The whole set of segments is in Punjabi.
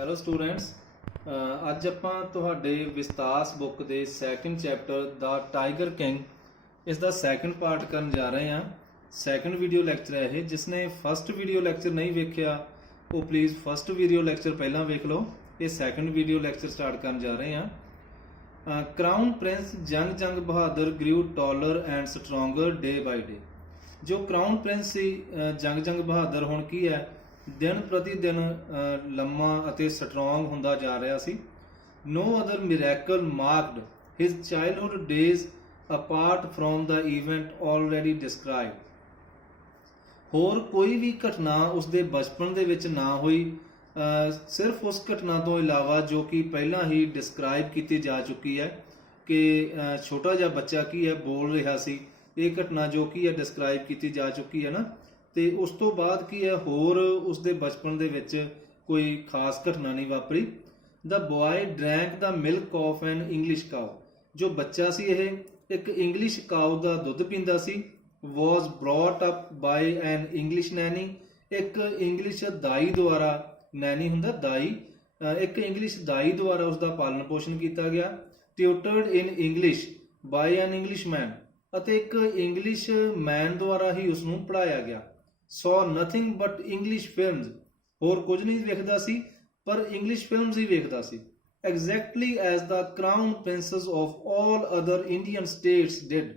ਹੈਲੋ ਸਟੂਡੈਂਟਸ, ਅੱਜ ਆਪਾਂ ਤੁਹਾਡੇ ਵਿਸਤਾਸ ਬੁੱਕ ਦੇ ਸੈਕੰਡ ਚੈਪਟਰ ਦਾ ਟਾਈਗਰ ਕਿੰਗ ਇਸ ਦਾ ਸੈਕੰਡ ਪਾਰਟ ਕਰਨ ਜਾ ਰਹੇ ਹਾਂ। ਸੈਕੰਡ ਵੀਡੀਓ ਲੈਕਚਰ ਹੈ ਇਹ। ਜਿਸਨੇ ਫਸਟ ਵੀਡੀਓ ਲੈਕਚਰ ਨਹੀਂ ਵੇਖਿਆ ਉਹ ਪਲੀਜ਼ ਫਸਟ ਵੀਡੀਓ ਲੈਕਚਰ ਪਹਿਲਾਂ ਵੇਖ ਲਓ। ਇਹ ਸੈਕੰਡ ਵੀਡੀਓ ਲੈਕਚਰ ਸਟਾਰਟ ਕਰਨ ਜਾ ਰਹੇ ਹਾਂ। Crown Prince Jang Bahadur ਗ੍ਰਿਊ taller and stronger ਡੇ ਬਾਈ ਡੇ। ਜੋ ਕਰਾਊਨ ਪ੍ਰਿੰਸ ਸੀ ਜੰਗ ਬਹਾਦਰ ਹੁਣ ਕੀ ਹੈ, ਦਿਨ ਪ੍ਰਤੀ ਦਿਨ ਲੰਮਾ ਅਤੇ ਸਟਰੋਂਗ ਹੁੰਦਾ ਜਾ ਰਿਹਾ ਸੀ। No other miracle marked his childhood days apart from the event already described। ਹੋਰ ਕੋਈ ਵੀ ਘਟਨਾ ਉਸਦੇ ਬਚਪਨ ਦੇ ਵਿੱਚ ਨਾ ਹੋਈ, ਸਿਰਫ ਉਸ ਘਟਨਾ ਤੋਂ ਇਲਾਵਾ ਜੋ ਕਿ ਪਹਿਲਾਂ ਹੀ ਡਿਸਕ੍ਰਾਈਬ ਕੀਤੀ ਜਾ ਚੁੱਕੀ ਹੈ ਕਿ ਛੋਟਾ ਜਿਹਾ ਬੱਚਾ ਕੀ ਹੈ ਬੋਲ ਰਿਹਾ ਸੀ। ਇਹ ਘਟਨਾ ਜੋ ਕਿ ਹੈ ਡਿਸਕ੍ਰਾਈਬ ਕੀਤੀ ਜਾ ਚੁੱਕੀ ਹੈ ਨਾ। ਤੇ ਉਸ ਤੋਂ ਬਾਅਦ ਕੀ ਹੈ, ਹੋਰ ਉਸਦੇ ਬਚਪਨ ਦੇ ਵਿੱਚ ਕੋਈ ਖਾਸ ਘਟਨਾ ਨਹੀਂ ਵਾਪਰੀ। The boy drank the milk of an English cow. ਜੋ ਬੱਚਾ ਸੀ ਇਹ ਇੱਕ ਇੰਗਲਿਸ਼ ਕਾਊ ਦਾ ਦੁੱਧ ਪੀਂਦਾ ਸੀ। ਵਾਜ਼ brought up by an English Naini. ਇੱਕ ਇੰਗਲਿਸ਼ ਦਾਈ ਦੁਆਰਾ, ਨੈਨੀ ਹੁੰਦਾ ਦਾਈ, ਇੱਕ ਇੰਗਲਿਸ਼ ਦਾਈ ਦੁਆਰਾ ਉਸਦਾ ਪਾਲਣ ਪੋਸ਼ਣ ਕੀਤਾ ਗਿਆ। Tutored in English by an English man. ਅਤੇ ਇੱਕ ਇੰਗਲਿਸ਼ ਮੈਨ ਦੁਆਰਾ ਹੀ ਉਸਨੂੰ ਪੜ੍ਹਾਇਆ ਗਿਆ। saw nothing but English films। ਹੋਰ ਕੁਝ ਨਹੀਂ ਵੇਖਦਾ ਸੀ ਪਰ ਇੰਗਲਿਸ਼ ਫਿਲਮਸ ਹੀ ਵੇਖਦਾ ਸੀ। exactly as the crown princes of all other Indian states did।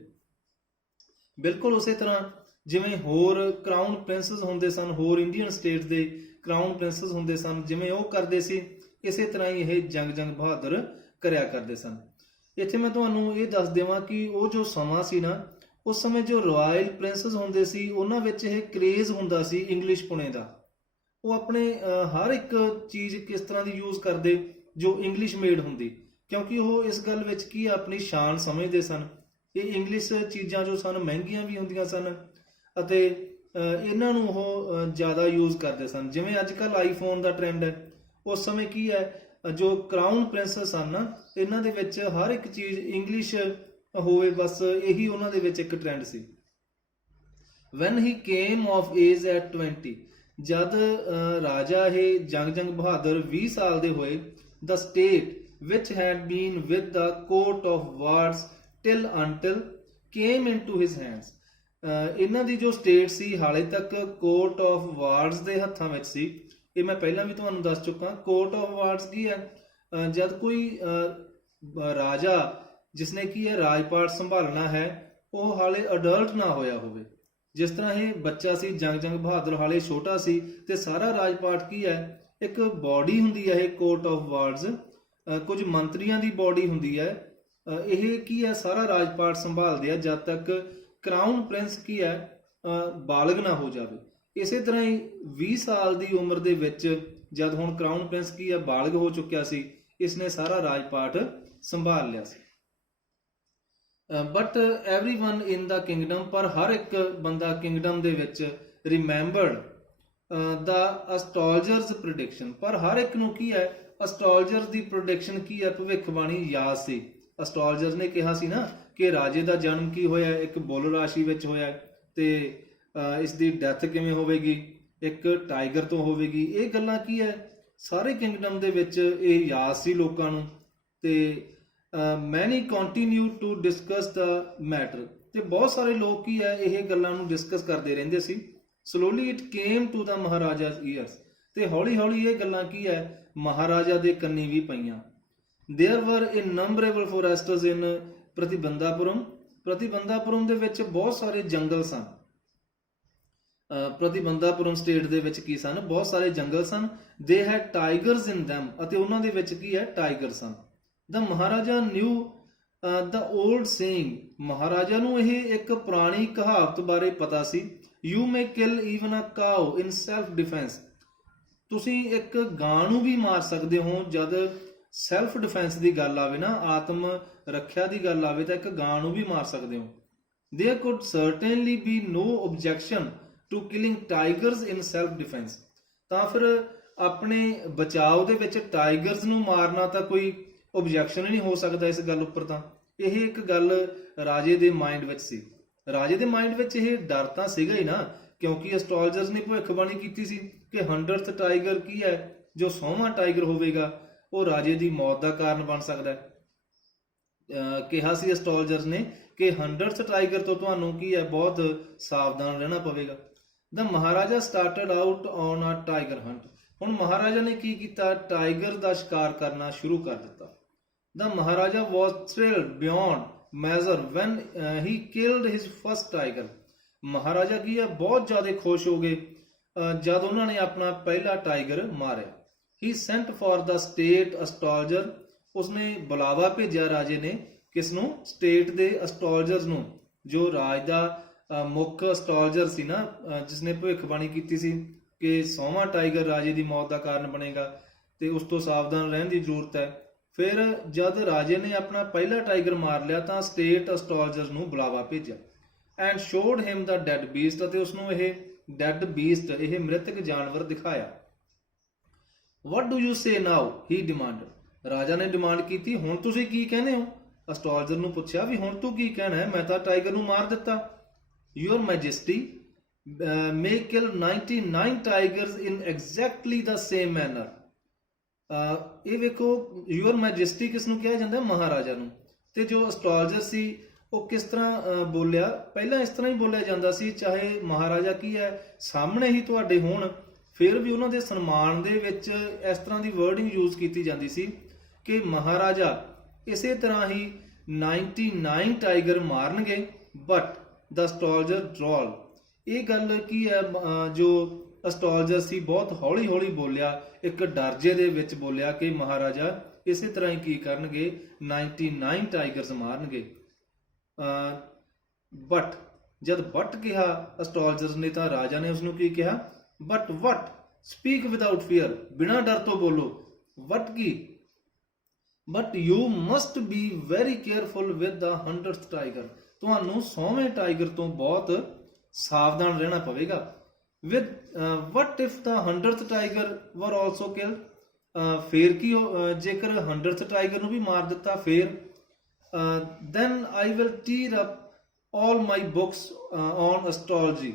ਬਿਲਕੁਲ ਉਸੇ ਤਰ੍ਹਾਂ ਜਿਵੇਂ ਹੋਰ ਕਰਾਊਨ ਪ੍ਰਿੰਸਸ ਹੁੰਦੇ ਸਨ, ਹੋਰ ਇੰਡੀਅਨ ਸਟੇਟਸ ਦੇ ਕਰਾਊਨ ਪ੍ਰਿੰਸਸ ਹੁੰਦੇ ਸਨ, ਜਿਵੇਂ ਉਹ ਕਰਦੇ ਸੀ ਇਸੇ ਤਰ੍ਹਾਂ ਹੀ ਇਹ ਜੰਗ ਬਹਾਦਰ ਕਰਿਆ ਕਰਦੇ ਸਨ। ਇੱਥੇ ਮੈਂ ਤੁਹਾਨੂੰ ਇਹ ਦੱਸ ਦੇਵਾਂ ਕਿ ਉਹ ਜੋ ਸਮਾਂ ਸੀ ਨਾ, ਉਸ ਸਮੇਂ ਜੋ ਰਾਇਲ ਪ੍ਰਿੰਸਸ ਹੁੰਦੇ ਸੀ ਉਹਨਾਂ ਵਿੱਚ ਇਹ ਕਰੇਜ਼ ਹੁੰਦਾ ਸੀ ਇੰਗਲਿਸ਼ ਪੁਣੇ ਦਾ। ਉਹ ਆਪਣੇ ਹਰ ਇੱਕ ਚੀਜ਼ ਕਿਸ ਤਰ੍ਹਾਂ ਦੀ ਯੂਜ਼ ਕਰਦੇ ਜੋ ਇੰਗਲਿਸ਼ ਮੇਡ ਹੁੰਦੀ, ਕਿਉਂਕਿ ਉਹ ਇਸ ਗੱਲ ਵਿੱਚ ਕੀ ਆਪਣੀ ਸ਼ਾਨ ਸਮਝਦੇ ਸਨ। ਇਹ ਇੰਗਲਿਸ਼ ਚੀਜ਼ਾਂ ਜੋ ਸਨ ਮਹਿੰਗੀਆਂ ਵੀ ਹੁੰਦੀਆਂ ਸਨ ਅਤੇ ਇਹਨਾਂ ਨੂੰ ਉਹ ਜ਼ਿਆਦਾ ਯੂਜ਼ ਕਰਦੇ ਸਨ। ਜਿਵੇਂ ਅੱਜ ਕੱਲ੍ਹ ਆਈਫੋਨ ਦਾ ਟਰੈਂਡ ਹੈ, ਉਸ ਸਮੇਂ ਕੀ ਹੈ, ਜੋ ਕਰਾਊਨ ਪ੍ਰਿੰਸਸ ਸਨ ਨਾ, ਇਹਨਾਂ ਦੇ ਵਿੱਚ ਹਰ ਇੱਕ ਚੀਜ਼ ਇੰਗਲਿਸ਼ ਹੋਵੇ, ਬਸ ਇਹੀ ਉਹਨਾਂ ਦੇ ਵਿੱਚ ਇੱਕ trend C. when he came of age at 20। ਜਦ ਰਾਜਾ ਇਹ ਜੰਗ ਬਹਾਦਰ 20 ਸਾਲ ਦੇ ਹੋਏ, the state which had been with the coat of wards till until came into his hands। ਇਹਨਾਂ ਦੀ ਜੋ ਸਟੇਟ ਸੀ ਹਾਲੇ ਤੱਕ ਕੋਰਟ ਆਫ ਵਾਰਡਸ ਦੇ ਹੱਥਾਂ ਵਿੱਚ ਸੀ। ਇਹ ਮੈਂ ਪਹਿਲਾਂ ਵੀ ਤੁਹਾਨੂੰ ਦੱਸ ਚੁੱਕਾ। ਕੋਰਟ ਆਫ ਵਾਰਡਸ ਕੀ ਹੈ, ਜਦ ਕੋਈ ਰਾਜਾ ਜਿਸਨੇ ਕੀ ਹੈ ਰਾਜਪਾਟ ਸੰਭਾਲਣਾ ਹੈ ਉਹ ਹਾਲੇ ਅਡਲਟ ਨਾ ਹੋਇਆ ਹੋਵੇ। ਜਿਸ ਤਰ੍ਹਾਂ ਇਹ ਬੱਚਾ ਸੀ ਜੰਗ ਬਹਾਦਰ ਹਾਲੇ ਛੋਟਾ ਸੀ ਤੇ ਸਾਰਾ ਰਾਜਪਾਟ ਕੀ ਹੈ ਇੱਕ ਬੋਡੀ ਹੁੰਦੀ ਹੈ, ਇਹ ਕੋਰਟ ਆਫ ਵਾਰਡਸ ਕੁਝ ਮੰਤਰੀਆਂ ਦੀ ਬੋਡੀ ਹੁੰਦੀ ਹੈ। ਇਹ ਕੀ ਹੈ ਸਾਰਾ ਰਾਜਪਾਟ ਸੰਭਾਲਦੇ ਆ ਜਦ ਤੱਕ ਕਰਾਊਨ ਪ੍ਰਿੰਸ ਕੀ ਹੈ ਬਾਲਗ ਨਾ ਹੋ ਜਾਵੇ। ਇਸੇ ਤਰ੍ਹਾਂ ਹੀ 20 ਸਾਲ ਦੀ ਉਮਰ ਦੇ ਵਿੱਚ ਜਦ ਹੁਣ ਕਰਾਊਨ ਪ੍ਰਿੰਸ ਕੀ ਹੈ ਬਾਲਗ ਹੋ ਚੁੱਕਿਆ ਸੀ, ਇਸਨੇ ਸਾਰਾ ਰਾਜਪਾਟ ਸੰਭਾਲ ਲਿਆ ਸੀ। But everyone in the kingdom, ਪਰ ਹਰ ਇੱਕ ਬੰਦਾ ਕਿੰਗਡਮ ਦੇ ਵਿੱਚ ਰਿਮੈਂਬਰਡ ਦਾ ਐਸਟ੍ਰੋਲੋਜਰਸ ਪ੍ਰੈਡਿਕਸ਼ਨ। ਪਰ ਹਰ ਇੱਕ ਨੂੰ ਕੀ ਹੈ ਐਸਟ੍ਰੋਲੋਜਰਸ ਦੀ ਪ੍ਰੈਡਿਕਸ਼ਨ ਕੀ ਹੈ, ਭਵਿੱਖਬਾਣੀ ਯਾਦ ਸੀ। ਐਸਟ੍ਰੋਲੋਜਰਸ ਨੇ ਕਿਹਾ ਸੀ ਨਾ ਕਿ ਰਾਜੇ ਦਾ ਜਨਮ ਕੀ ਹੋਇਆ, ਇੱਕ ਬੁੱਲ ਰਾਸ਼ੀ ਵਿੱਚ ਹੋਇਆ ਤੇ ਇਸ ਦੀ ਡੈਥ ਕਿਵੇਂ ਹੋਵੇਗੀ, ਇੱਕ ਟਾਈਗਰ ਤੋਂ ਹੋਵੇਗੀ। ਇਹ ਗੱਲਾਂ ਕੀ ਹੈ ਸਾਰੇ ਕਿੰਗਡਮ ਦੇ ਵਿੱਚ ਇਹ ਯਾਦ ਸੀ ਲੋਕਾਂ ਨੂੰ। ਤੇ many continue to discuss the matter। ਤੇ ਬਹੁਤ ਸਾਰੇ ਲੋਕ ਕੀ ਹੈ ਇਹ ਗੱਲਾਂ ਨੂੰ ਡਿਸਕਸ ਕਰਦੇ ਰਹਿੰਦੇ ਸੀ। slowly it came to the Maharaja's ears। ਤੇ ਹੌਲੀ ਹੌਲੀ ਇਹ ਗੱਲਾਂ ਕੀ ਹੈ ਮਹਾਰਾਜਾ ਦੇ ਕੰਨੀ ਵੀ ਪਈਆਂ। there were innumerable forests in ਪ੍ਰਤੀਬੰਧਾਪੁਰਮ। ਪ੍ਰਤੀਬੰਧਾਪੁਰਮ ਦੇ ਵਿੱਚ ਬਹੁਤ ਸਾਰੇ ਜੰਗਲ ਸਨ। ਪ੍ਰਤੀਬੰਧਾਪੁਰਮ ਸਟੇਟ ਦੇ ਵਿੱਚ ਕੀ ਸਨ, ਬਹੁਤ ਸਾਰੇ ਜੰਗਲ ਸਨ। they had tigers in them। ਅਤੇ ਉਹਨਾਂ ਦੇ ਵਿੱਚ ਕੀ ਹੈ ਟਾਈਗਰ ਸਨ। The maharaja knew the old saying। Maharaja ਨੂੰ ਇਹ ਇੱਕ ਪੁਰਾਣੀ ਕਹਾਵਤ ਬਾਰੇ ਪਤਾ ਸੀ। you may kill even a cow in self defense। ਤੁਸੀਂ ਇੱਕ ਗਾਂ ਨੂੰ ਵੀ ਮਾਰ ਸਕਦੇ ਹੋ ਜਦ ਸੈਲਫ ਡਿਫੈਂਸ ਦੀ ਗੱਲ ਆਵੇ ਨਾ, ਆਤਮ ਰੱਖਿਆ ਦੀ ਗੱਲ ਆਵੇ ਤਾਂ ਇੱਕ ਗਾਂ ਨੂੰ ਵੀ ਮਾਰ ਸਕਦੇ ਹੋ। there could certainly be no objection to killing tigers in self defense। ਤਾਂ ਫਿਰ ਆਪਣੇ ਬਚਾਓ ਦੇ ਵਿੱਚ ਟਾਈਗਰਸ ਨੂੰ ਮਾਰਨਾ ਤਾਂ ਕੋਈ ਓਬਜੈਕਸ਼ਨ ਹੀ ਨਹੀਂ ਹੋ ਸਕਦਾ ਇਸ ਗੱਲ ਉੱਪਰ। ਤਾਂ ਇਹ ਇੱਕ ਗੱਲ ਰਾਜੇ ਦੇ ਮਾਈਂਡ ਵਿੱਚ ਸੀ। ਰਾਜੇ ਦੇ ਮਾਈਂਡ ਵਿੱਚ ਇਹ ਡਰ ਤਾਂ ਸੀਗਾ ਹੀ ਨਾ, ਕਿਉਂਕਿ ਐਸਟ੍ਰੋਲੋਜਰਸ ਨੇ ਭਵਿੱਖਬਾਣੀ ਕੀਤੀ ਸੀ ਕਿ 100th ਟਾਈਗਰ ਕੀ ਹੈ ਜੋ 100ਵਾਂ ਟਾਈਗਰ ਹੋਵੇਗਾ ਉਹ ਰਾਜੇ ਦੀ ਮੌਤ ਦਾ ਕਾਰਨ ਬਣ ਸਕਦਾ ਹੈ। ਕਿਹਾ ਸੀ ਐਸਟ੍ਰੋਲੋਜਰਸ ਨੇ ਕਿ 100th ਟਾਈਗਰ ਤੋਂ ਤੁਹਾਨੂੰ ਕੀ ਹੈ ਬਹੁਤ ਸਾਵਧਾਨ ਰਹਿਣਾ ਪਵੇਗਾ। The maharaja started out on a tiger hunt. ਹੁਣ ਮਹਾਰਾਜਾ ਨੇ ਕੀ ਕੀਤਾ, ਟਾਈਗਰ ਦਾ ਸ਼ਿਕਾਰ ਕਰਨਾ ਸ਼ੁਰੂ ਕਰ ਦਿੱਤਾ। The maharaja was thrilled beyond measure when he killed his first tiger. Maharaja ਕੀ ਹੈ ਬਹੁਤ ਜ਼ਿਆਦਾ ਖੁਸ਼ ਹੋ ਗਏ ਜਦ ਉਹਨਾਂ ਨੇ ਆਪਣਾ ਪਹਿਲਾ ਟਾਈਗਰ ਮਾਰਿਆ। He sent for the state astrologer. ਉਸਨੇ ਬੁਲਾਵਾ ਭੇਜਿਆ ਰਾਜੇ ਨੇ, ਕਿਸ ਨੂੰ, ਸਟੇਟ ਦੇ ਐਸਟ੍ਰੋਲੋਜਰਸ ਨੂੰ, ਜੋ ਰਾਜ ਦਾ ਮੁੱਖ ਐਸਟ੍ਰੋਲੋਜਰ ਸੀ ਨਾ, ਜਿਸਨੇ ਭਵਿੱਖਬਾਣੀ ਕੀਤੀ ਸੀ ਕਿ 100ਵਾਂ ਟਾਈਗਰ ਰਾਜੇ ਦੀ ਮੌਤ ਦਾ ਕਾਰਨ ਬਣੇਗਾ ਤੇ ਉਸ ਤੋਂ ਸਾਵਧਾਨ ਰਹਿਣ ਦੀ ਜ਼ਰੂਰਤ ਹੈ। ਫਿਰ ਜਦ ਰਾਜੇ ਨੇ ਆਪਣਾ ਪਹਿਲਾ ਟਾਈਗਰ ਮਾਰ ਲਿਆ ਤਾਂ ਸਟੇਟ ਐਸਟ੍ਰੋਲੋਜਰਸ ਨੂੰ ਬੁਲਾਵਾ ਭੇਜਿਆ and showed him the dead beast. ਅਤੇ ਉਸਨੂੰ ਇਹ ਡੈਡ ਬੀਸਟ, ਇਹ ਮ੍ਰਿਤਕ ਜਾਨਵਰ ਦਿਖਾਇਆ। What do you say now? he demanded. ਰਾਜਾ ਨੇ ਡਿਮਾਂਡ ਕੀਤੀ, ਹੁਣ ਤੁਸੀਂ ਕੀ ਕਹਿੰਦੇ ਹੋ? ਐਸਟ੍ਰੋਲੋਜਰ ਨੂੰ ਪੁੱਛਿਆ ਵੀ ਹੁਣ ਤੂੰ ਕੀ ਕਹਿਣਾ ਹੈ, ਮੈਂ ਤਾਂ ਟਾਈਗਰ ਨੂੰ ਮਾਰ ਦਿੱਤਾ। Your Majesty may kill 99 tigers in exactly the same manner. ਇਹ ਵੇਖੋ, Your Majesty ਕਿਸ ਨੂੰ ਕਿਹਾ ਜਾਂਦਾ? ਮਹਾਰਾਜਾ ਨੂੰ। ਤੇ ਜੋ ਐਸਟ੍ਰੋਲੋਜਰ ਸੀ ਉਹ ਕਿਸ ਤਰ੍ਹਾਂ ਬੋਲਿਆ? ਪਹਿਲਾਂ ਇਸ ਤਰ੍ਹਾਂ ਹੀ ਬੋਲਿਆ ਜਾਂਦਾ ਸੀ, ਚਾਹੇ ਮਹਾਰਾਜਾ ਕੀ ਹੈ ਸਾਹਮਣੇ ਹੀ ਤੁਹਾਡੇ ਹੋਣ, ਫਿਰ ਵੀ ਉਹਨਾਂ ਦੇ ਸਨਮਾਨ ਦੇ ਵਿੱਚ ਇਸ ਤਰ੍ਹਾਂ ਦੀ ਵਰਡਿੰਗ ਯੂਜ਼ ਕੀਤੀ ਜਾਂਦੀ ਸੀ ਕਿ ਮਹਾਰਾਜਾ ਇਸੇ ਤਰ੍ਹਾਂ ਹੀ 99 ਟਾਈਗਰ ਮਾਰਨਗੇ, ਬਟ ਦ ਐਸਟ੍ਰੋਲੋਜਰ ਡਰੋਲ। ਇਹ ਗੱਲ ਕੀ ਹੈ, ਜੋ ਐਸਟ੍ਰੋਲੋਜਰ ਸੀ ਬਹੁਤ ਹੌਲੀ ਹੌਲੀ ਬੋਲਿਆ, ਇੱਕ ਡਰਜੇ ਦੇ ਵਿੱਚ ਬੋਲਿਆ ਕਿ ਮਹਾਰਾਜਾ ਇਸੇ ਤਰ੍ਹਾਂ ਹੀ ਕੀ ਕਰਨਗੇ, 99 ਟਾਈਗਰਸ ਮਾਰਨਗੇ। ਬਟ ਜਦ ਬਟ ਕਿਹਾ ਐਸਟ੍ਰੋਲੋਜਰਸ ਨੇ ਤਾਂ ਰਾਜਾ ਨੇ ਉਸਨੂੰ ਕੀ ਕਿਹਾ, but what, speak without fear, ਬਿਨਾਂ ਡਰ ਤੋਂ ਬੋਲੋ। ਵਟ ਕੀ? But you must be very careful with the 100th tiger. ਤੁਹਾਨੂੰ 100ਵੇਂ ਟਾਈਗਰ ਤੋਂ ਬਹੁਤ ਸਾਵਧਾਨ ਰਹਿਣਾ ਪਵੇਗਾ। With what if the 100th tiger were also killed. ਫੇਰ ਕੀ ਜੇਕਰ 100th ਟਾਈਗਰ ਨੂੰ ਵੀ ਮਾਰ ਦਿੱਤਾ ਫੇਰ? then I will tear up all my books on astrology।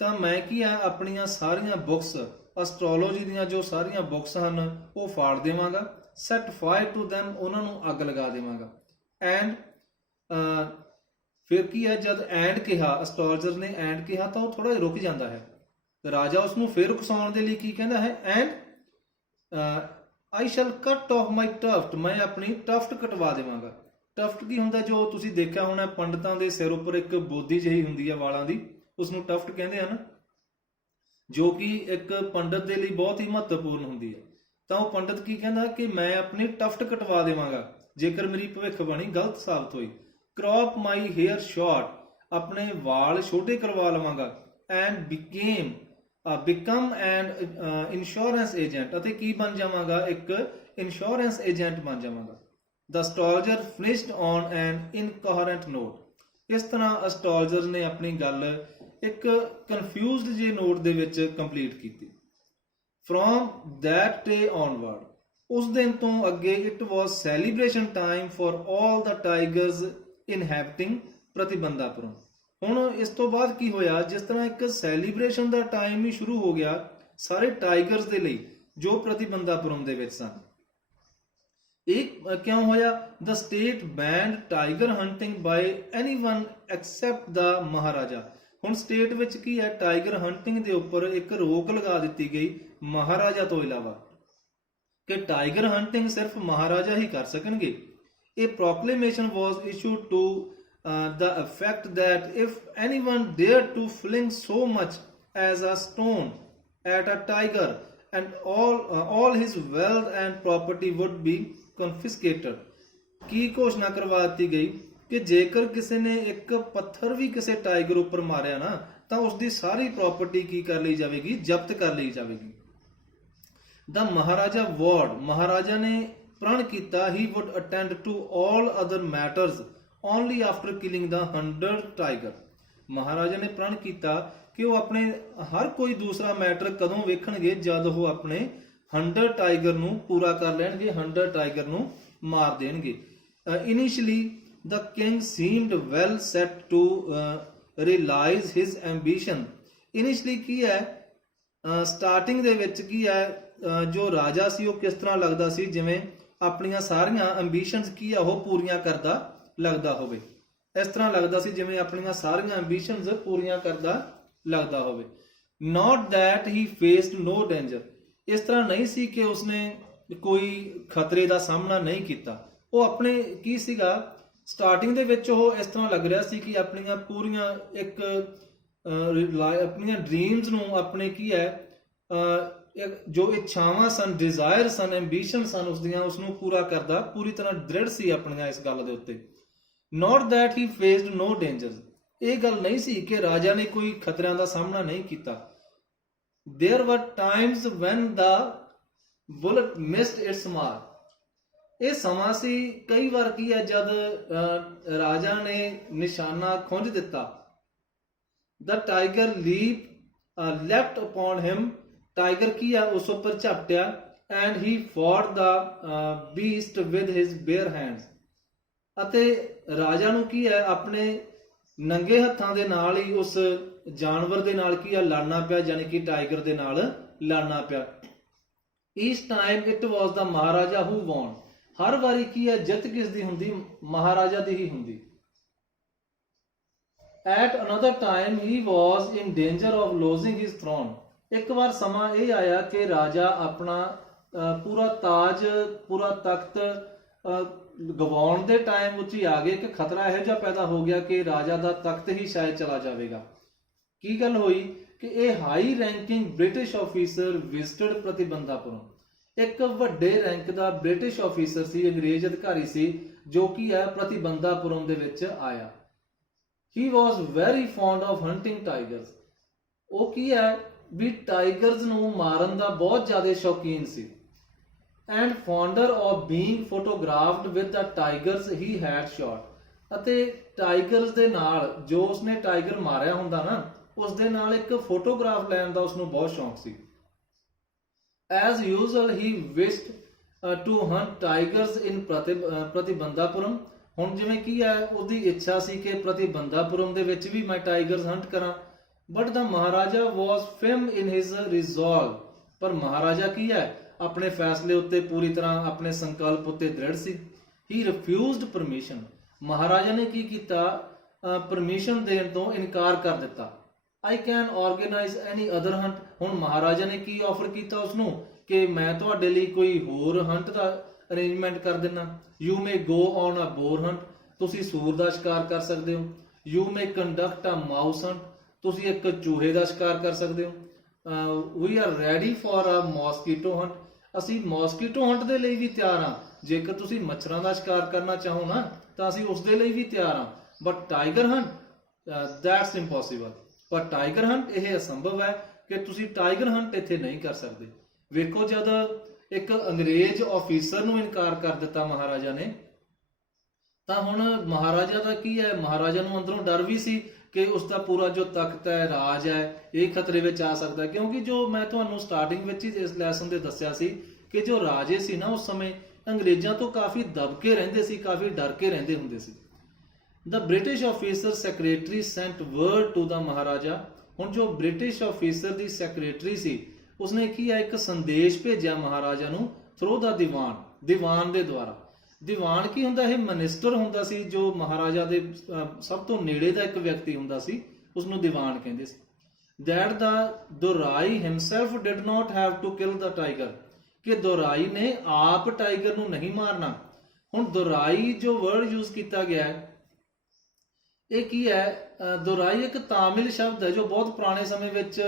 ਤਾਂ ਮੈਂ ਕੀ ਆ ਆਪਣੀਆਂ ਸਾਰੀਆਂ ਬੁੱਕਸ, ਐਸਟ੍ਰੋਲੋਜੀ ਦੀਆਂ ਜੋ ਸਾਰੀਆਂ ਬੁੱਕਸ ਹਨ ਉਹ ਫਾੜ ਦੇਵਾਂਗਾ। set fire to them, ਉਹਨਾਂ ਨੂੰ ਅੱਗ ਲਗਾ ਦੇਵਾਂਗਾ। and ਫਿਰ ਕੀ ਹੈ, ਜਦ ਐਂਡ ਕਿਹਾ ਐਸਟ੍ਰੋਲੋਜਰ ਨੇ, ਐਂਡ ਕਿਹਾ ਤਾਂ ਉਹ ਥੋੜਾ ਰੁਕ ਜਾਂਦਾ ਹੈ। ਰਾਜਾ ਉਸਨੂੰ ਫਿਰ ਉਕਸਾਉਣ ਦੇ ਲਈ ਕੀ ਕਹਿੰਦਾ ਹੈ, and I shall cut off my tuft, ਮੈਂ ਆਪਣੀ ਟਫਟ ਕਟਵਾ ਦੇਵਾਂਗਾ। ਟਫਟ ਕੀ ਹੁੰਦਾ, ਜੋ ਤੁਸੀਂ ਦੇਖਿਆ ਹੋਣਾ ਪੰਡਤਾਂ ਦੇ ਸਿਰ ਉੱਪਰ ਇੱਕ ਬੋਦੀ ਜਿਹੀ ਹੁੰਦੀ ਹੈ ਵਾਲਾਂ ਦੀ, ਉਸਨੂੰ ਟਫਟ ਕਹਿੰਦੇ ਹਨ, ਜੋ ਕਿ ਇੱਕ ਪੰਡਤ ਦੇ ਲਈ ਬਹੁਤ ਹੀ ਮਹੱਤਵਪੂਰਨ ਹੁੰਦੀ ਹੈ। ਤਾਂ ਉਹ ਪੰਡਤ ਕੀ ਕਹਿੰਦਾ ਕਿ ਮੈਂ ਆਪਣੀ ਟਫਟ ਕਟਵਾ ਦੇਵਾਂਗਾ ਜੇਕਰ ਮੇਰੀ ਭਵਿੱਖਬਾਣੀ ਗਲਤ ਸਾਬਤ ਹੋਈ। ਕ੍ਰੌਪ ਮਾਈ ਹੇਅਰ ਸ਼ਾਰਟ, ਆਪਣੇ ਵਾਲ ਛੋਟੇ ਕਰਵਾ ਲਵਾਂਗਾ। And become N insurance agent, ਅਤੇ ਕੀ ਬਣ ਜਾਵਾਂਗਾ, ਇੱਕ ਇੰਸ਼ੋਰੈਂਸ ਏਜੰਟ ਬਣ ਜਾਵਾਂਗਾ। The astrologer finished on an incoherent note। ਇਸ ਤਰ੍ਹਾਂ ਐਸਟ੍ਰੋਲੋਜਰ ਨੇ ਆਪਣੀ ਗੱਲ ਇੱਕ ਕਨਫਿਊਜ਼ਡ ਜਿਹੇ ਨੋਟ ਦੇ ਵਿੱਚ ਕੰਪਲੀਟ ਕੀਤੀ। From that day onward, ਉਸ ਦਿਨ ਤੋਂ ਅੱਗੇ it was celebration time for all the tigers inhabiting ਪ੍ਰਤੀਬੰਧਾਪੁਰਮ। ਹੁਣ ਇਸ ਤੋਂ ਬਾਅਦ ਕੀ ਹੋਇਆ, ਜਿਸ ਤਰ੍ਹਾਂ ਇੱਕ ਸੈਲੀਬ੍ਰੇਸ਼ਨ ਦਾ ਟਾਈਮ ਹੀ ਸ਼ੁਰੂ ਹੋ ਗਿਆ ਸਾਰੇ ਟਾਈਗਰਸ ਦੇ ਲਈ ਜੋ ਪ੍ਰਤੀਬੰਧਾਪੁਰਮ ਦੇ ਵਿੱਚ ਸਨ। ਇਹ ਕਿਉਂ ਹੋਇਆ? The state banned tiger hunting by anyone except the maharaja. ਹੁਣ ਸਟੇਟ ਵਿੱਚ ਕੀ ਹੈ, ਟਾਈਗਰ ਹੰਟਿੰਗ ਦੇ ਉੱਪਰ ਇੱਕ ਰੋਕ ਲਗਾ ਦਿੱਤੀ ਗਈ ਮਹਾਰਾਜਾ ਤੋਂ ਇਲਾਵਾ, ਕਿ ਟਾਈਗਰ ਹੰਟਿੰਗ ਸਿਰਫ ਮਹਾਰਾਜਾ ਹੀ ਕਰ ਸਕਣਗੇ। ਇਹ proclamation was issued to the effect that if anyone dared to fling so much as a stone at a tiger, and all his wealth and property would be confiscated। ਕੀ ਘੋਸ਼ਣਾ ਕਰਵਾ ਦਿੱਤੀ ਗਈ ਕਿ ਜੇਕਰ ਕਿਸੇ ਨੇ ਇੱਕ ਪੱਥਰ ਵੀ ਕਿਸੇ ਟਾਈਗਰ ਉੱਪਰ ਮਾਰਿਆ ਨਾ ਤਾਂ ਉਸ ਦੀ ਸਾਰੀ ਪ੍ਰਾਪਰਟੀ ਕੀ ਕਰ ਲਈ ਜਾਵੇਗੀ, ਜ਼ਬਤ ਕਰ ਲਈ ਜਾਵੇਗੀ। ਦਾ ਮਹਾਰਾਜਾ ਵਾਰਡ, ਮਹਾਰਾਜਾ ਨੇ ਪ੍ਰਣ ਕੀਤਾ, he would attend to all other matters only after killing the 100 tiger। Maharaja ਨੇ ਪ੍ਰਣ ਕੀਤਾ ਕਿ ਉਹ ਆਪਣੇ ਹਰ ਕੋਈ ਦੂਸਰਾ ਮੈਟਰ ਕਦੋਂ ਵੇਖਣਗੇ, ਜਦ ਉਹ ਆਪਣੇ 100 ਟਾਈਗਰ ਨੂੰ ਪੂਰਾ ਕਰ ਲੈਣਗੇ, 100 ਟਾਈਗਰ ਨੂੰ ਮਾਰ ਦੇਣਗੇ। Initially the king seemed well set to realise his ambition. Initially ਕੀ ਹੈ, ਸਟਾਰਟਿੰਗ ਦੇ ਵਿੱਚ ਕੀ ਹੈ, ਜੋ ਰਾਜਾ ਸੀ ਉਹ ਕਿਸ ਤਰ੍ਹਾਂ ਲੱਗਦਾ ਸੀ, ਜਿਵੇਂ ਆਪਣੀਆਂ ਸਾਰੀਆਂ ਐਂਬੀਸ਼ਨਸ ਕੀ ਆ ਉਹ ਪੂਰੀਆਂ ਕਰਦਾ ਲੱਗਦਾ ਹੋਵੇ। ਇਸ ਤਰ੍ਹਾਂ ਲੱਗਦਾ ਸੀ ਜਿਵੇਂ ਆਪਣੀਆਂ ਸਾਰੀਆਂ ਐਂਬੀਸ਼ਨਸ ਪੂਰੀਆਂ ਕਰਦਾ ਲੱਗਦਾ ਹੋਵੇ। not that he faced no danger, ਇਸ ਤਰ੍ਹਾਂ ਨਹੀਂ ਸੀ ਕਿ ਉਸਨੇ ਕੋਈ ਖਤਰੇ ਦਾ ਸਾਹਮਣਾ ਨਹੀਂ ਕੀਤਾ। ਉਹ ਆਪਣੇ ਕੀ ਸੀਗਾ, ਸਟਾਰਟਿੰਗ ਦੇ ਵਿੱਚ ਉਹ ਇਸ ਤਰ੍ਹਾਂ ਲੱਗ ਰਿਹਾ ਸੀ ਕਿ ਆਪਣੀਆਂ ਪੂਰੀਆਂ ਆਪਣੀਆਂ ਡ੍ਰੀਮਸ ਨੂੰ, ਆਪਣੇ ਕੀ ਹੈ ਜੋ ਇੱਛਾਵਾਂ ਸਨ, ਡਿਜ਼ਾਇਰ ਸਨ, ਐਂਬੀਸ਼ਨ ਸਨ ਉਸਦੀਆਂ, ਉਸਨੂੰ ਪੂਰਾ ਕਰਦਾ ਪੂਰੀ ਤਰ੍ਹਾਂ ਦ੍ਰਿੜ ਸੀ ਆਪਣੀਆਂ ਇਸ ਗੱਲ ਦੇ ਉੱਤੇ। not that he faced no dangers, ਇਹ ਗੱਲ ਨਹੀਂ ਸੀ ਕਿ ਰਾਜਾ ਨੇ ਕੋਈ ਖਤਰਿਆਂ ਦਾ ਸਾਹਮਣਾ ਨਹੀਂ ਕੀਤਾ। there were times when the bullet missed its mark, ਇਹ ਸਮਾਂ ਸੀ ਕਈ ਵਾਰ ਕੀ ਹੈ ਜਦ ਰਾਜਾ ਨੇ ਨਿਸ਼ਾਨਾ ਖੁੰਝ ਦਿੱਤਾ। the tiger leapt upon him, tiger ਕੀ ਆ ਉਸ ਉੱਪਰ ਝਪਟਿਆ। and he fought the beast with his bare hands, ਅਤੇ ਰਾਜਾ ਨੂੰ ਕੀ ਹੈ ਆਪਣੇ ਨੰਗੇ ਹੱਥਾਂ ਦੇ ਨਾਲ ਹੀ ਉਸ ਜਾਨਵਰ ਦੇ ਨਾਲ ਕੀ ਆ ਲੜਨਾ ਪਿਆ, ਯਾਨੀ ਕਿ ਟਾਈਗਰ ਦੇ ਨਾਲ ਲੜਨਾ ਪਿਆ। each time it was the Maharaja who won, ਹਰ ਵਾਰੀ ਕੀ ਹੈ ਜਿੱਤ ਕਿਸ ਦੀ ਹੁੰਦੀ, ਮਹਾਰਾਜਾ ਦੀ ਹੀ ਹੁੰਦੀ। at another time he was in danger of losing his throne, ਇੱਕ ਵਾਰ ਸਮਾਂ ਇਹ ਆਇਆ ਕਿ ਰਾਜਾ ਆਪਣਾ ਪੂਰਾ ਤਾਜ, ਪੂਰਾ ਤਖਤ ਗਵਾਉਣ ਦੇ ਟਾਈਮ ਉੱਚ ਹੀ ਆ ਗਏ ਕਿ ਖਤਰਾ ਇਹੋ ਜਿਹਾ ਪੈਦਾ ਹੋ ਗਿਆ ਕਿ ਰਾਜਾ ਦਾ ਤਖਤ ਹੀ ਸ਼ਾਇਦ ਚਲਾ ਜਾਵੇਗਾ। ਕੀ ਗੱਲ ਹੋਈ ਕਿ ਇਹ high ranking British officer visited Pratibandhapuram, ਇੱਕ ਵੱਡੇ ਰੈਂਕ ਦਾ ਬ੍ਰਿਟਿਸ਼ ਆਫੀਸਰ ਸੀ, ਅੰਗਰੇਜ਼ ਅਧਿਕਾਰੀ ਸੀ, ਜੋ ਕੀ ਹੈ ਪ੍ਰਤੀਬੰਧਾਪੁਰਮ ਦੇ ਵਿੱਚ ਆਇਆ। he was very fond of hunting tigers, ਉਹ ਕੀ ਹੈ ਵੀ ਟਾਈਗਰਸ ਨੂੰ ਮਾਰਨ ਦਾ ਬਹੁਤ ਜ਼ਿਆਦਾ ਸ਼ੌਕੀਨ ਸੀ। and fonder of being photographed with the tigers he had shot, ਅਤੇ ਟਾਈਗਰਸ ਦੇ ਨਾਲ ਜੋ ਉਸਨੇ ਟਾਈਗਰ ਮਾਰਿਆ ਹੁੰਦਾ ਨਾ, ਉਸ ਦੇ ਨਾਲ ਇੱਕ ਫੋਟੋਗ੍ਰਾਫ ਲੈਣ ਦਾ ਉਸਨੂੰ ਬਹੁਤ ਸ਼ੌਂਕ ਸੀ। as usual he wished to hunt tigers in ਪ੍ਰਤੀਬੰਧਾਪੁਰਮ, ਹੁਣ ਜਿਵੇਂ ਕੀ ਹੈ ਉਹਦੀ ਇੱਛਾ ਸੀ ਕਿ ਪ੍ਰਤੀਬੰਧਾਪੁਰਮ ਦੇ ਵਿੱਚ ਵੀ ਮੈਂ ਟਾਈਗਰਸ ਹੰਟ ਕਰਾਂ। But the maharaja was firm in his resolve, ਪਰ ਮਹਾਰਾਜਾ ਕੀ ਹੈ ਆਪਣੇ ਫੈਸਲੇ ਉੱਤੇ ਪੂਰੀ ਤਰ੍ਹਾਂ, ਆਪਣੇ ਸੰਕਲਪ ਉੱਤੇ ਦ੍ਰਿੜ ਸੀ। ਹੀ ਰਿਫਿਊਜ਼ਡ ਪਰਮਿਸ਼ਨ, ਮਹਾਰਾਜਾ ਨੇ ਕੀ ਕੀਤਾ, ਪਰਮਿਸ਼ਨ ਦੇਣ ਤੋਂ ਇਨਕਾਰ ਕਰ ਦਿੱਤਾ। I can organise any other hunt, ਹੁਣ ਮਹਾਰਾਜਾ ਨੇ ਕੀ ਆਫਰ ਕੀਤਾ ਉਸਨੂੰ ਕਿ ਮੈਂ ਤੁਹਾਡੇ ਲਈ ਕੋਈ ਹੋਰ ਹੰਟ ਦਾ ਅਰੇਂਜਮੈਂਟ ਕਰ ਦਿੰਦਾ। You may go on a boar hunt, ਤੁਸੀਂ ਸੂਰ ਦਾ ਸ਼ਿਕਾਰ ਕਰ ਸਕਦੇ ਹੋ। You may conduct a mouse hunt, ਤੁਸੀਂ ਇੱਕ ਚੂਹੇ ਦਾ ਸ਼ਿਕਾਰ ਕਰ ਸਕਦੇ ਹੋ। We are ready for a mosquito hunt, ਅਸੀਂ ਮੋਸਕੀਟੋ ਹੰਟ ਦੇ ਲਈ ਵੀ ਤਿਆਰ ਹਾਂ। ਜੇਕਰ ਤੁਸੀਂ ਮੱਛਰਾਂ ਦਾ ਸ਼ਿਕਾਰ ਕਰਨਾ ਚਾਹੋ ਨਾ ਤਾਂ ਅਸੀਂ ਉਸ ਦੇ ਲਈ ਵੀ ਤਿਆਰ ਹਾਂ। But tiger hunt that's impossible, ਪਰ ਟਾਈਗਰ ਹੰਟ ਇਹ ਅਸੰਭਵ ਹੈ ਕਿ ਤੁਸੀਂ ਟਾਈਗਰ ਹੰਟ ਇੱਥੇ ਨਹੀਂ ਕਰ ਸਕਦੇ। ਵੇਖੋ ਜਦ ਇੱਕ ਅੰਗਰੇਜ਼ ਆਫੀਸਰ ਨੂੰ ਇਨਕਾਰ ਕਰ ਦਿੱਤਾ ਮਹਾਰਾਜਾ ਨੇ, ਤਾਂ ਹੁਣ ਮਹਾਰਾਜਾ ਦਾ ਕੀ ਹੈ, ਮਹਾਰਾਜਾ ਨੂੰ ਅੰਦਰੋਂ ਡਰ ਵੀ ਸੀ ਕਿ ਉਸ ਦਾ ਪੂਰਾ ਜੋ ਤਖਤ ਹੈ, ਰਾਜ ਹੈ, ਇਹ ਖਤਰੇ ਵਿੱਚ ਆ ਸਕਦਾ। ਕਿਉਂਕਿ ਜੋ ਮੈਂ ਤੁਹਾਨੂੰ ਸਟਾਰਟਿੰਗ ਵਿੱਚ ਹੀ ਇਸ ਲੈਸਨ ਦੇ ਦੱਸਿਆ ਸੀ ਕਿ ਜੋ ਰਾਜੇ ਸੀ ਨਾ ਉਸ ਸਮੇਂ ਅੰਗਰੇਜ਼ਾਂ ਤੋਂ ਕਾਫੀ ਦਬ ਕੇ ਰਹਿੰਦੇ ਸੀ, ਕਾਫੀ ਡਰ ਕੇ ਰਹਿੰਦੇ ਹੁੰਦੇ ਸੀ। The British officer secretary sent word to the maharaja, ਹੁਣ ਜੋ ਬ੍ਰਿਟਿਸ਼ ਆਫੀਸਰ ਦੀ ਸੈਕਟਰੀ ਸੀ ਉਸਨੇ ਕੀ ਹੈ ਇੱਕ ਸੰਦੇਸ਼ ਭੇਜਿਆ ਮਹਾਰਾਜਾ ਨੂੰ ਥਰੂ ਦਾ ਦੀਵਾਨ ਦੇ ਦੁਆਰਾ। ਦੀਵਾਨ ਕੀ ਹੁੰਦਾ, ਇਹ ਮਿਨਿਸਟਰ ਹੁੰਦਾ ਸੀ ਜੋ ਮਹਾਰਾਜਾ ਦੇ ਸਭ ਤੋਂ ਨੇੜੇ ਦਾ ਇੱਕ ਵਿਅਕਤੀ ਹੁੰਦਾ ਸੀ, ਉਸਨੂੰ ਦੀਵਾਨ ਕਹਿੰਦੇ ਸੀ। that the ਦੁਰਾਈ himself did not have to kill the tiger, ਕਿ ਦੁਰਾਈ ਨੇ ਆਪ ਟਾਈਗਰ ਨੂੰ ਨਹੀਂ ਮਾਰਨਾ। ਹੁਣ ਦੁਰਾਈ ਜੋ ਵਰਡ ਯੂਜ਼ ਕੀਤਾ ਗਿਆ ਹੈ ਇਹ ਕੀ ਹੈ, ਦੁਰਾਈ ਇੱਕ ਤਾਮਿਲ ਸ਼ਬਦ ਹੈ ਜੋ ਬਹੁਤ ਪੁਰਾਣੇ ਸਮੇਂ ਵਿੱਚ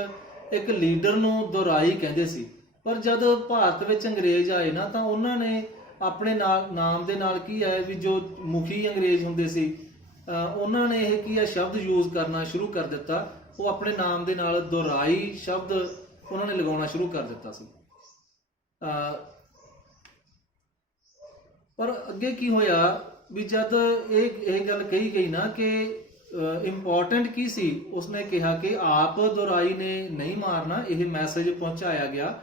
ਇੱਕ ਲੀਡਰ ਨੂੰ ਦੁਰਾਈ ਕਹਿੰਦੇ ਸੀ। ਪਰ ਜਦ ਭਾਰਤ ਵਿੱਚ ਅੰਗਰੇਜ਼ ਆਏ ਨਾ ਤਾਂ ਉਹਨਾਂ ਨੇ ਆਪਣੇ ਨਾਮ ਦੇ ਨਾਲ ਕੀ ਹੈ ਵੀ ਜੋ ਮੁਖੀ ਅੰਗਰੇਜ਼ ਹੁੰਦੇ ਸੀ ਉਹਨਾਂ ਨੇ ਇਹ ਕੀ ਹੈ ਸ਼ਬਦ ਯੂਜ਼ ਕਰਨਾ ਸ਼ੁਰੂ ਕਰ ਦਿੱਤਾ। ਉਹ ਆਪਣੇ ਨਾਮ ਦੇ ਨਾਲ ਦੁਰਾਈ ਸ਼ਬਦ ਉਹਨਾਂ ਨੇ ਲਗਾਉਣਾ ਸ਼ੁਰੂ ਕਰ ਦਿੱਤਾ ਸੀ। ਪਰ ਅੱਗੇ ਕੀ ਹੋਇਆ ਵੀ ਜਦ ਇਹ ਗੱਲ ਕਹੀ ਗਈ ਨਾ ਕਿ ਇੰਪੋਰਟੈਂਟ ਕੀ ਸੀ, ਉਸਨੇ ਕਿਹਾ ਕਿ ਆਪ ਦੁਰਾਈ ਨੇ ਨਹੀਂ ਮਾਰਨਾ। ਇਹ ਮੈਸੇਜ ਪਹੁੰਚਾਇਆ ਗਿਆ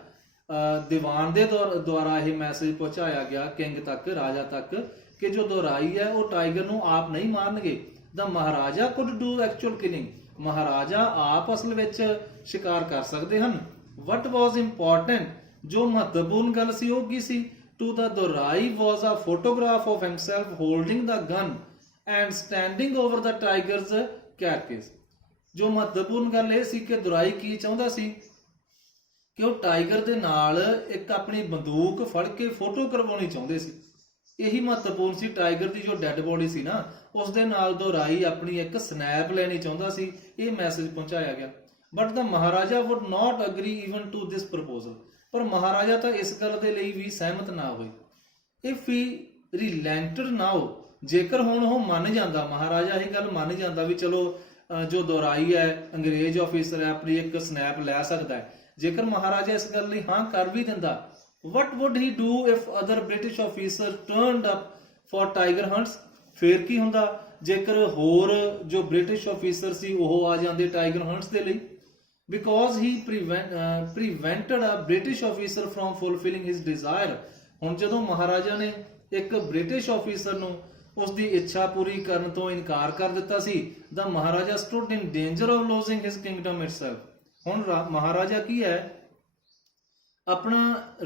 ਦੀਵਾਨ ਦੇ ਦੁਆਰਾ, ਇਹ ਮੈਸੇਜ ਪਹੁੰਚਾਇਆ ਗਿਆ ਕਿੰਗ ਤੱਕ, ਰਾਜਾ ਤੱਕ, ਕਿ ਜੋ ਦੁਰਾਈ ਹੈ ਉਹ ਟਾਈਗਰ ਨੂੰ ਆਪ ਨਹੀਂ ਮਾਰਨਗੇ। The maharaja could do actual killing, maharaja ਆਪ ਅਸਲ ਵਿੱਚ ਸ਼ਿਕਾਰ ਕਰ ਸਕਦੇ ਹਨ। ਵਟ ਵਾਜ਼ ਇੰਪੋਰਟੈਂਟ, ਜੋ ਮਹੱਤਵਪੂਰਨ ਗੱਲ ਸੀ ਉਹ ਕੀ ਸੀ? To the durai was a photograph of himself holding the gun and standing over the tiger's carcass. ਜੋ ਮਹੱਤਵਪੂਰਨ ਗੱਲ ਇਹ ਸੀ ਕਿ ਦੁਰਾਈ ਕੀ ਚਾਹੁੰਦਾ ਸੀ ਕਿ ਉਹ ਟਾਈਗਰ ਦੇ ਨਾਲ ਇੱਕ ਆਪਣੀ ਬੰਦੂਕ ਫੜ ਕੇ ਫੋਟੋ ਕਰਵਾਉਣੀ ਚਾਹੁੰਦੇ ਸੀ। ਇਹੀ ਮਹੱਤਵਪੂਰਨ ਸੀ। ਟਾਈਗਰ ਦੀ ਜੋ ਡੈੱਡ ਬੋਡੀ ਸੀ ਨਾ, ਉਸ ਦੇ ਨਾਲ ਦੁਰਾਈ ਆਪਣੀ ਇੱਕ ਸਨੈਪ ਲੈਣੀ ਚਾਹੁੰਦਾ ਸੀ। ਇਹ ਮੈਸੇਜ ਪਹੁੰਚਾਇਆ ਗਿਆ। But the maharaja would not agree even to this proposal. ਪਰ ਮਹਾਰਾਜਾ ਤਾਂ ਇਸ ਗੱਲ ਦੇ ਲਈ ਵੀ ਸਹਿਮਤ ਨਾ ਹੋਏ। ਇਫ ਹੀ ਰਿਲੈਂਟਡ ਨਾਓ, ਜੇਕਰ ਹੁਣ ਉਹ ਮੰਨ ਜਾਂਦਾ, ਮਹਾਰਾਜਾ ਇਹ ਗੱਲ ਮੰਨ ਜਾਂਦਾ ਵੀ ਚਲੋ ਜੋ ਦੁਰਾਈ ਹੈ ਅੰਗਰੇਜ਼ ਆਫੀਸਰ ਹੈ, ਆਪਣੀ ਇੱਕ ਸਨੈਪ ਲੈ ਸਕਦਾ ਹੈ। ਜੇਕਰ ਮਹਾਰਾਜਾ ਇਸ ਗੱਲ ਲਈ ਹਾਂ ਕਰ ਵੀ ਦਿੰਦਾ, what would he do if other British officer turned up for tiger hunts? ਫੇਰ ਕੀ ਹੁੰਦਾ ਜੇਕਰ ਹੋਰ ਜੋ ਬ੍ਰਿਟਿਸ਼ ਆਫੀਸਰ ਸੀ ਉਹ ਆ ਜਾਂਦੇ ਟਾਈਗਰ ਹੰਟਸ ਦੇ ਲਈ? because he prevented a British officer from fulfilling his desire। ਹੁਣ ਜਦੋਂ ਮਹਾਰਾਜਾ ਨੇ ਇੱਕ ਬ੍ਰਿਟਿਸ਼ ਆਫੀਸਰ ਨੂੰ ਉਸ ਦੀ ਇੱਛਾ ਪੂਰੀ ਕਰਨ ਤੋਂ ਇਨਕਾਰ ਕਰ ਦਿੱਤਾ ਸੀ, ਦਾ Maharaja stood in danger of losing his kingdom itself। ਹੁਣ ਮਹਾਰਾਜਾ ਕੀ ਹੈ, ਆਪਣਾ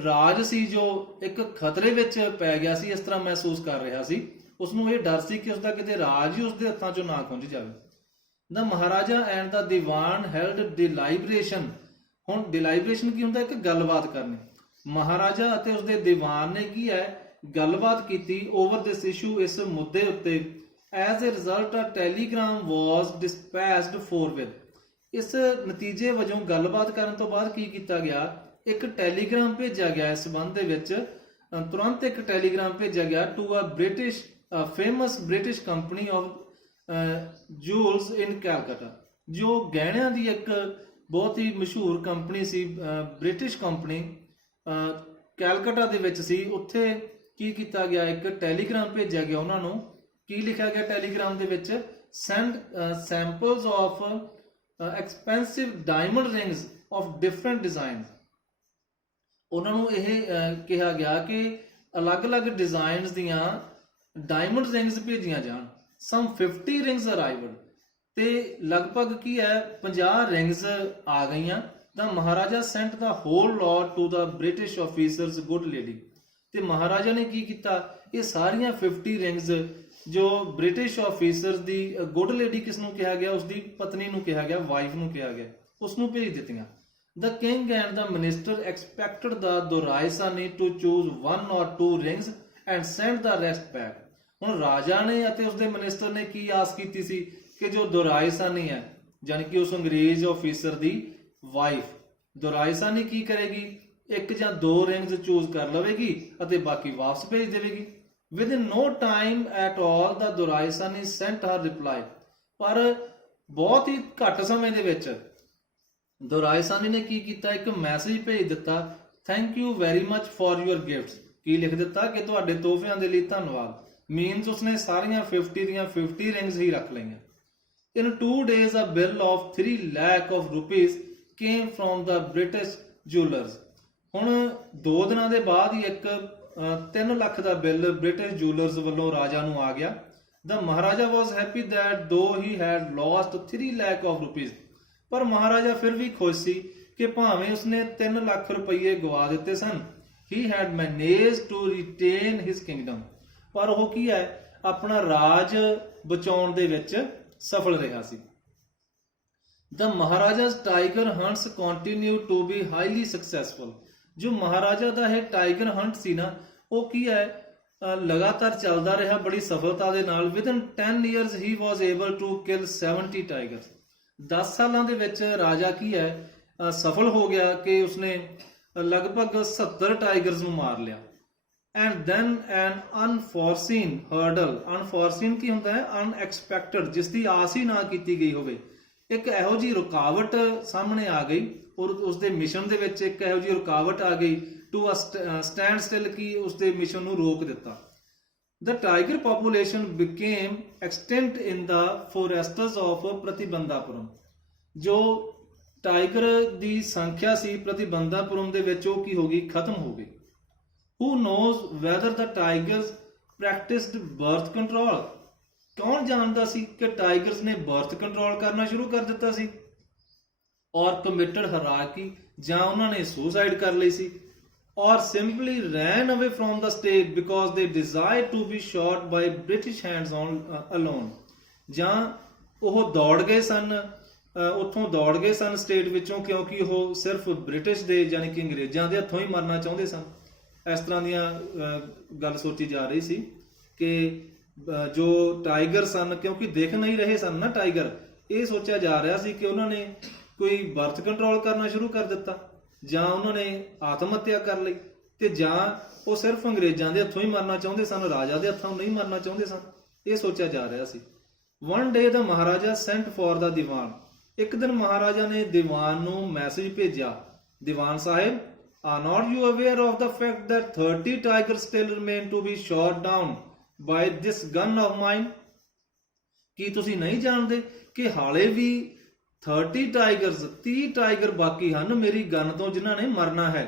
ਰਾਜ ਸੀ ਜੋ ਇੱਕ ਖਤਰੇ ਵਿੱਚ ਪੈ ਗਿਆ ਸੀ, ਇਸ ਤਰ੍ਹਾਂ ਮਹਿਸੂਸ ਕਰ ਰਿਹਾ ਸੀ। ਉਸਨੂੰ ਇਹ ਡਰ ਸੀ ਕਿ ਉਸਦਾ ਕਿਤੇ ਰਾਜ ਹੀ ਉਸਦੇ ਹੱਥਾਂ ਚੋਂ ਨਾ ਖੁੰਝ ਜਾਵੇ। The maharaja and the dewan held deliberation. ਹੁਣ ਡਿਲਾਈਬਰੇਸ਼ਨ ਕੀ ਹੁੰਦਾ? ਇੱਕ ਗੱਲਬਾਤ ਕਰਨੀ। ਮਹਾਰਾਜਾ ਅਤੇ ਉਸਦੇ ਦੀਵਾਨ ਨੇ ਕੀ ਹੈ, ਗੱਲਬਾਤ ਕੀਤੀ ਓਵਰ ਦਿਸ ਇਸ਼ੂ, ਇਸ ਮੁੱਦੇ ਉੱਤੇ। As a result a telegram was dispatched forthwith. ਇਸ ਨਤੀਜੇ ਵਜੋਂ ਗੱਲਬਾਤ ਕਰਨ ਤੋਂ ਬਾਅਦ ਕੀ ਕੀਤਾ ਗਿਆ? ਇੱਕ ਟੈਲੀਗ੍ਰਾਮ ਭੇਜਿਆ ਗਿਆ ਇਸ ਸੰਬੰਧ ਦੇ ਵਿੱਚ। ਤੁਰੰਤ ਇੱਕ ਟੈਲੀਗ੍ਰਾਮ ਭੇਜਿਆ ਗਿਆ to a British famous British company of jewels in Calcutta. ਜੋ ਗਹਿਣਿਆਂ ਦੀ ਇੱਕ ਬਹੁਤ ਹੀ ਮਸ਼ਹੂਰ ਕੰਪਨੀ ਸੀ, ਬ੍ਰਿਟਿਸ਼ ਕੰਪਨੀ ਕੈਲਕਟਾ ਦੇ ਵਿੱਚ ਸੀ। ਉੱਥੇ ਕੀ ਕੀਤਾ ਗਿਆ? ਇੱਕ ਟੈਲੀਗ੍ਰਾਮ ਭੇਜਿਆ ਗਿਆ ਉਹਨਾਂ ਨੂੰ। ਕੀ ਲਿਖਿਆ ਗਿਆ ਟੈਲੀਗ੍ਰਾਮ ਦੇ ਵਿੱਚ? Send samples of expensive diamond rings of different designs. ਉਹਨਾਂ ਨੂੰ ਇਹ ਕਿਹਾ ਗਿਆ ਕਿ ਅਲੱਗ-ਅਲੱਗ ਡਿਜ਼ਾਈਨਸ ਦੀਆਂ ਡਾਇਮੰਡ ਰਿੰਗਸ ਭੇਜੀਆਂ ਜਾਣ। ਸਮ 50 ਰਿੰਗਸ ਅਰਾਈਵਡ, ਤੇ ਲਗਭਗ ਕੀ ਹੈ 50 ਰਿੰਗਸ ਆ ਗਈਆਂ। ਤਾਂ maharaja sent the whole lot to the British officers good lady. ਤੇ ਮਹਾਰਾਜਾ ਨੇ ਕੀ ਕੀਤਾ? ਇਹ ਸਾਰੀਆਂ 50 ਰਿੰਗਸ ਜੋ ਬ੍ਰਿਟਿਸ਼ ਆਫੀਸਰਸ ਦੀ ਗੁੱਡ ਲੇਡੀ ਕਿਸ ਨੂੰ ਕਿਹਾ ਗਿਆ? ਉਸਦੀ ਪਤਨੀ ਨੂੰ ਕਿਹਾ ਗਿਆ, ਵਾਈਫ ਨੂੰ ਕਿਹਾ ਗਿਆ, ਉਸ ਨੂੰ ਭੇਜ ਦਿੱਤੀਆਂ। The king and the minister expected the Doraisani to choose 1 or 2 rings and send the rest back। ਹੁਣ ਰਾਜਾ ਨੇ ਅਤੇ ਉਸਦੇ ਮਿਨਿਸਟਰ ਨੇ ਕੀ ਆਸ ਕੀਤੀ ਸੀ ਕਿ ਜੋ ਦੁਰਾਇਸਾਨੀ ਹੈ, ਯਾਨੀ ਕਿ ਉਸ ਅੰਗਰੇਜ਼ ਆਫੀਸਰ ਦੀ ਵਾਈਫ, ਦੁਰਾਇਸਾਨੀ ਕੀ ਕਰੇਗੀ? 1 ਜਾਂ 2 ਰਿੰਗਸ ਚੂਜ਼ ਕਰ ਲਵੇਗੀ ਅਤੇ ਬਾਕੀ ਵਾਪਸ ਭੇਜ ਦੇਵੇਗੀ। Within no time at all the Doraisani sent her reply। ਪਰ ਬਹੁਤ ਹੀ ਘੱਟ ਸਮੇਂ ਦੇ ਵਿੱਚ ਦੁਰਾਇਸਾਨੀ ਨੇ ਕੀ ਕੀਤਾ? ਇੱਕ ਮੈਸੇਜ ਭੇਜ ਦਿੱਤਾ, thank you very much for your gifts. ਕੀ ਲਿਖ ਦਿੱਤਾ? ਕਿ ਤੁਹਾਡੇ ਤੋਹਫਿਆਂ ਦੇ ਲਈ ਧੰਨਵਾਦ। ਮੀਨਸ ਉਸਨੇ ਸਾਰੀਆਂ 50 ਦੀਆਂ 50 ਰਿੰਗਸ ਹੀ ਰੱਖ ਲਈਆਂ। In 2 days a bill of 3 lakh of rupees came from the British jewelers। ਹੁਣ 2 ਦਿਨਾਂ ਦੇ ਬਾਅਦ ਹੀ ਇੱਕ 3 ਲੱਖ ਦਾ ਬਿੱਲ ਬ੍ਰਿਟਿਸ਼ ਜੂਲਰਸ ਵੱਲੋਂ ਰਾਜਾ ਨੂੰ ਆ ਗਿਆ। The Maharaja was happy that though he had lost 3 lakh of rupees। ਪਰ ਮਹਾਰਾਜਾ ਫਿਰ ਵੀ ਖੁਸ਼ ਸੀ ਕਿ ਭਾਵੇਂ ਉਸਨੇ 3 ਲੱਖ ਰੁਪਏ ਗਵਾ ਦਿੱਤੇ ਸਨ, he had managed to retain his kingdom। ਪਰ ਉਹ ਕੀ ਹੈ, ਆਪਣਾ ਰਾਜ ਬਚਾਉਣ ਦੇ ਵਿੱਚ ਸਫਲ ਰਿਹਾ ਸੀ। The Maharaja's tiger hunts continue to be highly successful। ਜੋ ਮਹਾਰਾਜਾ ਦਾ ਇਹ ਟਾਈਗਰ ਹੰਟ ਸੀ ਨਾ, ਉਹ ਕੀ ਹੈ, ਲਗਾਤਾਰ ਚੱਲਦਾ ਰਿਹਾ ਬੜੀ ਸਫਲਤਾ ਦੇ ਨਾਲ। Within 10 years he was able to kill 70 tigers। 10 ਸਾਲਾਂ ਦੇ ਵਿੱਚ ਰਾਜਾ ਕੀ ਹੈ, ਸਫਲ ਹੋ ਗਿਆ ਕਿ ਉਸਨੇ ਲਗਭਗ 70 ਟਾਈਗਰਸ ਨੂੰ ਮਾਰ ਲਿਆ। And then an unforeseen hurdle. Unforeseen ਕੀ ਹੁੰਦਾ ਹੈ? ਅਨਐਕਸਪੈਕਟਡ, ਜਿਸ ਦੀ ਆਸ ਹੀ ਨਾ ਕੀਤੀ ਗਈ ਹੋਵੇ। ਇੱਕ ਇਹੋ ਜਿਹੀ ਰੁਕਾਵਟ ਸਾਹਮਣੇ ਆ ਗਈ ਔਰ ਉਸਦੇ ਮਿਸ਼ਨ ਦੇ ਵਿੱਚ ਇੱਕ ਇਹੋ ਜਿਹੀ ਰੁਕਾਵਟ ਆ ਗਈ ਟੂ ਸਟੈਂਡ ਸਟਿਲ, ਕੀ ਉਸਦੇ ਮਿਸ਼ਨ ਨੂੰ ਰੋਕ ਦਿੱਤਾ। The tiger population became extinct in the forests of ਪ੍ਰਤੀਬੰਧਾਪੁਰਮ। ਜੋ ਟਾਈਗਰ ਦੀ ਸੰਖਿਆ ਸੀ ਪ੍ਰਤੀਬੰਧਾਪੁਰਮ ਦੇ ਵਿੱਚ, ਉਹ ਕੀ ਹੋ ਗਈ? ਖਤਮ ਹੋ ਗਈ। Who knows whether the tigers practiced birth control। ਕੌਣ ਜਾਣਦਾ ਸੀ ਕਿ ਟਾਈਗਰਸ ਨੇ ਬਰਥ ਕੰਟਰੋਲ ਕਰਨਾ ਸ਼ੁਰੂ ਕਰ ਦਿੱਤਾ ਸੀ, ਔਰ ਕਮਿਟਡ ਹਰਾਕੀ, ਜਾਂ ਉਹਨਾਂ ਨੇ ਸੁਸਾਈਡ ਕਰ ਲਈ ਸੀ। or simply ran away from the state because they desired to be shot by British hands on alone, ਜਾਂ ਉਹ ਦੌੜ ਗਏ ਸਨ, ਉੱਥੋਂ ਦੌੜ ਗਏ ਸਨ ਸਟੇਟ ਵਿੱਚੋਂ ਕਿਉਂਕਿ ਉਹ ਸਿਰਫ ਬ੍ਰਿਟਿਸ਼ ਦੇ ਯਾਨੀ ਕਿ ਅੰਗਰੇਜ਼ਾਂ ਦੇ ਹੱਥੋਂ ਹੀ ਮਰਨਾ ਚਾਹੁੰਦੇ ਸਨ। ਇਸ ਤਰ੍ਹਾਂ ਦੀਆਂ ਗੱਲ ਸੋਚੀ ਜਾ ਰਹੀ ਸੀ ਕਿ ਜੋ ਟਾਈਗਰ ਸਨ, ਕਿਉਂਕਿ ਦਿਖ ਨਹੀਂ ਰਹੇ ਸਨ ਨਾ ਟਾਈਗਰ, ਇਹ ਸੋਚਿਆ ਜਾ ਰਿਹਾ ਸੀ ਕਿ ਉਹਨਾਂ ਨੇ ਕੋਈ ਬਰਥ ਕੰਟਰੋਲ ਕਰਨਾ ਸ਼ੁਰੂ ਕਰ ਦਿੱਤਾ, ਜਾਂ ਉਹਨਾਂ ਨੇ ਆਤਮ ਹੱਤਿਆ ਕਰ ਲਈ, ਤੇ ਜਾਂ ਉਹ ਸਿਰਫ ਅੰਗਰੇਜ਼ਾਂ ਦੇ ਹੱਥੋਂ ਹੀ ਮਰਨਾ ਚਾਹੁੰਦੇ ਸਨ, ਰਾਜਾ ਦੇ ਹੱਥੋਂ ਨਹੀਂ ਮਰਨਾ ਚਾਹੁੰਦੇ ਸਨ। ਇਹ ਸੋਚਿਆ ਜਾ ਰਿਹਾ ਸੀ। One day the maharaja sent for the dewan, ਇੱਕ ਦਿਨ ਮਹਾਰਾਜਾ ਨੇ ਦੀਵਾਨ ਨੂੰ ਮੈਸੇਜ ਭੇਜਿਆ, ਦੀਵਾਨ ਸਾਹਿਬ, are not you aware of the fact that 30 tigers still remain to be shot down by this gun of mine? ਕੀ ਤੁਸੀਂ ਨਹੀਂ ਜਾਣਦੇ ਕਿ ਹਾਲੇ ਵੀ 30 ਟਾਈਗਰ ਬਾਕੀ ਹਨ ਮੇਰੀ ਗਨ ਤੋਂ ਜਿਨ੍ਹਾਂ ਨੇ ਮਰਨਾ ਹੈ।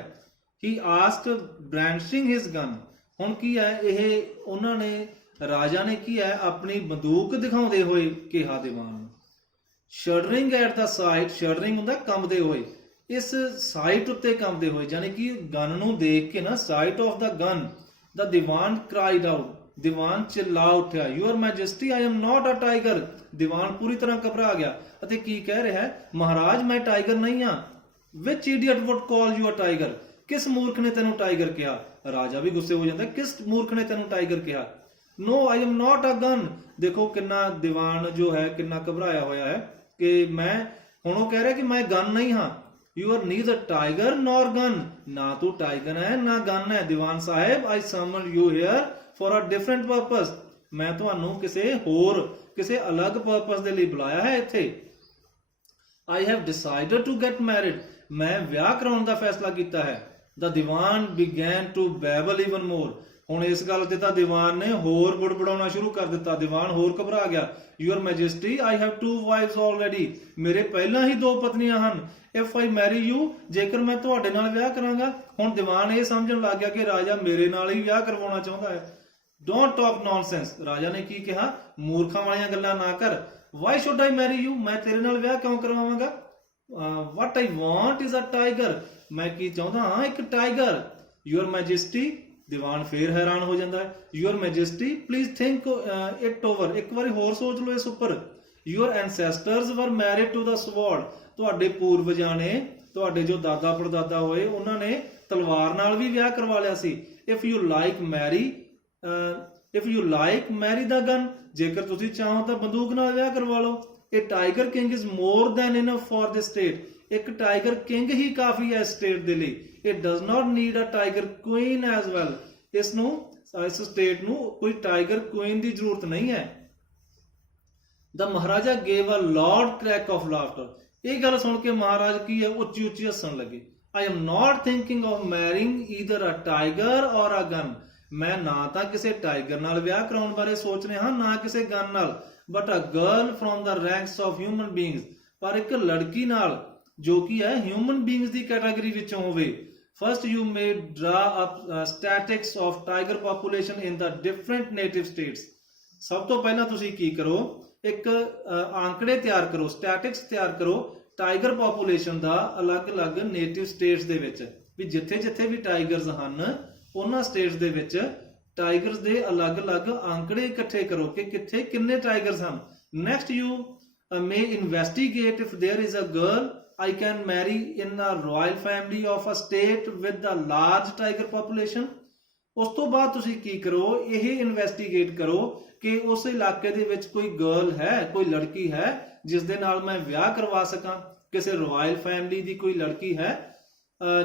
He asked brandishing his gun. ਹੁਣ ਕੀ ਹੈ ਇਹ, ਉਹਨਾਂ ਨੇ, ਰਾਜਾ ਨੇ ਕੀ ਹੈ ਆਪਣੀ ਬੰਦੂਕ ਦਿਖਾਉਂਦੇ ਹੋਏ ਕਿਹਾ ਦੀਵਾਨ ਨੂੰ। Shuddering at the sight, shuddering ਹੁੰਦਾ ਕੰਬਦੇ ਹੋਏ, ਇਸ ਸਾਈਟ ਉੱਤੇ ਕੰਬਦੇ ਹੋਏ, ਯਾਨੀ ਕਿ ਗਨ ਨੂੰ ਦੇਖ ਕੇ ਨਾ, sight of the gun, the dewan cried out, dewan ਚਿल्ला ਉੱਠਿਆ, your majesty I am not a tiger. Dewan ਪੂਰੀ ਤਰ੍ਹਾਂ ਘਬਰਾ ਗਿਆ ਅਤੇ ਕੀ ਕਹਿ ਰਿਹਾ ਹੈ, ਮਹਾਰਾਜ ਮੈਂ ਟਾਈਗਰ ਨਹੀਂ ਹਾਂ। Which idiot would call you a tiger, ਕਿਸ ਮੂਰਖ ਨੇ ਤੈਨੂੰ ਟਾਈਗਰ ਕਿਹਾ। ਰਾਜਾ ਵੀ ਗੁੱਸੇ ਹੋ ਜਾਂਦਾ, ਕਿਸ ਮੂਰਖ ਨੇ ਤੈਨੂੰ ਟਾਈਗਰ ਕਿਹਾ। No I am not a gun. ਦੇਖੋ ਕਿੰਨਾ ਦੀਵਾਨ ਜੋ ਹੈ ਕਿੰਨਾ ਘਬਰਾਇਆ ਹੋਇਆ ਹੈ ਕਿ ਮੈਂ, ਹੁਣ ਉਹ ਕਹਿ ਰਿਹਾ ਕਿ ਮੈਂ ਗਨ ਨਹੀਂ ਹਾਂ। You are neither tiger nor gun. ना तू टाइगर है ना गन है। दीवान साहब, I summoned you here for a different purpose. मैं ਤੁਹਾਨੂੰ ਕਿਸੇ ਅਲੱਗ purpose ਦੇ ਲਈ ਬੁਲਾਇਆ ਹੈ ਇੱਥੇ। I have decided to get married. ਮੈਂ ਵਿਆਹ ਕਰਾਉਣ ਦਾ ਫੈਸਲਾ ਕੀਤਾ ਹੈ। The Diwan began to babble even more. ਹੁਣ ਇਸ ਗੱਲ ਤੇ ਤਾਂ ਦੀਵਾਨ ਨੇ ਹੋਰ ਬੜਬੜਾਉਣਾ ਸ਼ੁਰੂ ਕਰ ਦਿੱਤਾ। ਦੀਵਾਨ ਹੋਰ ਘਬਰਾ ਗਿਆ। Your Majesty, I have 2 wives already. ਮੇਰੇ ਪਹਿਲਾਂ ਹੀ 2 ਪਤਨੀਆਂ ਹਨ। If I marry you, ਜੇਕਰ ਮੈਂ ਤੁਹਾਡੇ ਨਾਲ ਵਿਆਹ ਕਰਾਂਗਾ। ਹੁਣ ਦੀਵਾਨ ਇਹ ਸਮਝਣ ਲੱਗ ਗਿਆ ਕਿ ਰਾਜਾ ਮੇਰੇ ਨਾਲ ਹੀ ਵਿਆਹ ਕਰਵਾਉਣਾ ਚਾਹੁੰਦਾ ਹੈ। Don't talk nonsense. ਰਾਜਾ ਨੇ ਕੀ ਕਿਹਾ, ਮੂਰਖਾਂ ਵਾਲੀਆਂ ਗੱਲਾਂ ਨਾ ਕਰ। Why should I marry you? ਮੈਂ ਤੇਰੇ ਨਾਲ ਵਿਆਹ ਕਿਉਂ ਕਰਵਾਵਾਂਗਾ। What I want is a tiger. ਮੈਂ ਕੀ ਚਾਹੁੰਦਾ ਹਾਂ, ਇੱਕ ਟਾਈਗਰ। Your Majesty, ਦੀਵਾਨ ਫੇਰ ਹੈਰਾਨ ਹੋ ਜਾਂਦਾ ਹੈ। Your Majesty, please think it over. ਇੱਕ ਵਾਰੀ ਹੋਰ ਸੋਚ ਲਓ ਇਸ ਉੱਪਰ। Your ancestors were married to the sword. ਤੁਹਾਡੇ ਪੂਰਵਜਾਂ ਨੇ, ਤੁਹਾਡੇ ਜੋ ਦਾਦਾ ਪੜਦਾਦਾ ਹੋਏ, ਉਹਨਾਂ ਨੇ ਤਲਵਾਰ ਨਾਲ ਵੀ ਵਿਆਹ ਕਰਵਾ ਲਿਆ ਸੀ। If you like marry the gun. ਜੇਕਰ ਤੁਸੀਂ ਚਾਹੋ ਤਾਂ ਬੰਦੂਕ ਨਾਲ ਵਿਆਹ ਕਰਵਾ ਲਓ। A tiger king is more than enough for this state. ਇੱਕ ਟਾਈਗਰ ਕਿੰਗ ਹੀ ਕਾਫੀ ਹੈ ਸਟੇਟ ਦੇ ਲਈ। It does not need a tiger queen as well. ਇਸ ਸਟੇਟ ਨੂੰ ਕੋਈ ਟਾਈਗਰ ਕੁਈਨ ਦੀ ਜ਼ਰੂਰਤ ਨਹੀਂ ਹੈ। The Maharaja gave a loud crack of laughter. ਇਹ ਗੱਲ ਸੁਣ ਕੇ ਮਹਾਰਾਜ ਕੀ ਹੈ, ਉੱਚੀ ਉੱਚੀ ਹੱਸਣ ਲੱਗੇ। I am not thinking of marrying either a tiger or a gun. ਮੈਂ ਨਾ ਤਾਂ ਕਿਸੇ ਟਾਈਗਰ ਨਾਲ ਵਿਆਹ ਕਰਾਉਣ ਬਾਰੇ ਸੋਚ ਰਿਹਾ ਹਾਂ, ਨਾ ਕਿਸੇ ਗਨ ਨਾਲ। But a girl from the ranks of human beings. ਪਰ ਇੱਕ ਲੜਕੀ ਨਾਲ ਜੋ ਕਿ ਹੈ ਹਿਊਮਨ ਬੀਇੰਗਸ ਦੀ ਕੈਟਾਗਰੀ ਵਿੱਚੋਂ ਹੋਵੇ। First you may draw up statistics of tiger population in the different native states. ਸਭ ਤੋਂ ਪਹਿਲਾਂ ਤੁਸੀਂ ਕੀ ਕਰੋ, ਇੱਕ ਆંકੜੇ ਤਿਆਰ ਕਰੋ, ਸਟੈਟਿਕਸ ਤਿਆਰ ਕਰੋ ਟਾਈਗਰ ਪੋਪੂਲੇਸ਼ਨ ਦਾ ਅਲੱਗ-ਅਲੱਗ ਨੇਟਿਵ ਸਟੇਟਸ ਦੇ ਵਿੱਚ, ਵੀ ਜਿੱਥੇ-ਜਿੱਥੇ ਵੀ ਟਾਈਗਰਸ ਹਨ ਉਹਨਾਂ ਸਟੇਟਸ ਦੇ ਵਿੱਚ ਟਾਈਗਰਸ ਦੇ ਅਲੱਗ-ਅਲੱਗ ਆંકੜੇ ਇਕੱਠੇ ਕਰੋ ਕਿ ਕਿੱਥੇ ਕਿੰਨੇ ਟਾਈਗਰਸ ਹਨ। Next you may investigate if there is a girl I can marry in the royal family of a state with a large tiger population. ਉਸ ਤੋਂ ਬਾਅਦ ਤੁਸੀਂ ਕੀ ਕਰੋ, ਇਹ ਇਨਵੈਸਟੀਗੇਟ ਕਰੋ ਕਿ ਉਸ ਇਲਾਕੇ ਦੇ ਵਿੱਚ ਕੋਈ ਗਰਲ ਹੈ, ਕੋਈ ਲੜਕੀ ਹੈ ਜਿਸ ਦੇ ਨਾਲ ਮੈਂ ਵਿਆਹ ਕਰਵਾ ਸਕਾਂ। ਕਿਸੇ ਰਾਇਲ ਫੈਮਿਲੀ ਦੀ ਕੋਈ ਲੜਕੀ ਹੈ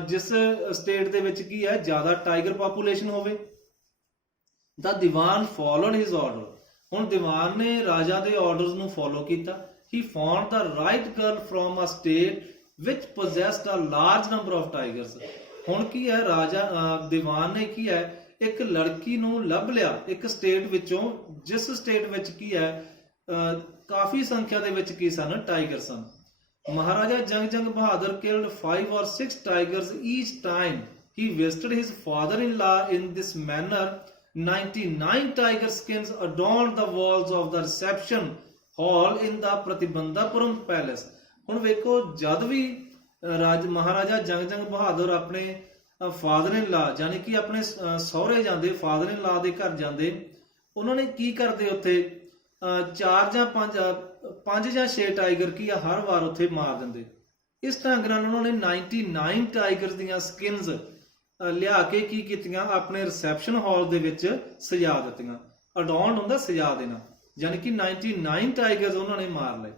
ਜਿਸ ਸਟੇਟ ਦੇ ਵਿੱਚ ਕੀ ਹੈ ਜ਼ਿਆਦਾ ਟਾਈਗਰ ਪੋਪੂਲੇਸ਼ਨ ਹੋਵੇ। ਦਾ ਦੀਵਾਨ ਫੋਲੋਡ ਹਿਸ ਆਰਡਰ। ਹੁਣ ਦੀਵਾਨ ਨੇ ਰਾਜਾ ਦੇ ਆਰਡਰਸ ਨੂੰ ਫੋਲੋ ਕੀਤਾ। He found the right girl from a state which possessed a large number of tigers. ਹੁਣ ਕੀ ਹੈ, ਦੀਵਾਨ ਨੇ ਕੀ ਹੈ, ਇੱਕ ਲੜਕੀ ਨੂੰ ਲੱਭ ਲਿਆ ਇੱਕ ਸਟੇਟ ਵਿੱਚੋਂ ਜਿਸ ਸਟੇਟ ਵਿੱਚ ਕੀ ਹੈ ਕਾਫੀ ਸੰਖਿਆ ਦੇ ਵਿੱਚ ਕੀ ਸਨ, tiger son. Maharaja Jang Bahadur killed 5 or 6 tigers each time he visited his father-in-law. In this manner 99 tiger skins adorned the walls of the reception hall in the Pratibandhapuram palace. ਹੁਣ ਵੇਖੋ, ਜਦ ਵੀ ਮਹਾਰਾਜਾ ਜੰਗ ਬਹਾਦਰ ਆਪਣੇ ਫਾਦਰ ਇਨ ਲਾ ਯਾਨੀ ਕਿ ਆਪਣੇ ਸਹੁਰੇ ਜਾਂਦੇ, ਫਾਦਰ ਇਨ ਲਾ ਦੇ ਘਰ ਜਾਂਦੇ। ਉਹਨਾਂ ਨੇ ਕੀ ਕਰਦੇ ਉੱਥੇ 4 ਜਾਂ 5 ਜਾਂ 6 ਟਾਈਗਰ ਕੀ ਆ ਹਰ ਵਾਰ ਉੱਥੇ ਮਾਰ ਦਿੰਦੇ। ਇਸ ਢੰਗ ਨਾਲ ਉਹਨਾਂ ਨੇ 99 ਟਾਈਗਰਸ ਦੀਆਂ ਸਕਿਨਸ ਲਿਆ ਕੇ ਕੀ ਕੀਤੀਆਂ, ਆਪਣੇ ਰਿਸੈਪਸ਼ਨ ਹਾਲ ਦੇ ਵਿੱਚ ਸਜਾ ਦਿੱਤੀਆਂ। ਅਡੌਨ ਹੁੰਦਾ ਸਜਾ ਦੇਣਾ, ਯਾਨੀ ਕਿ 99 ਟਾਈਗਰਸ ਉਹਨਾਂ ਨੇ ਮਾਰ ਲਏ।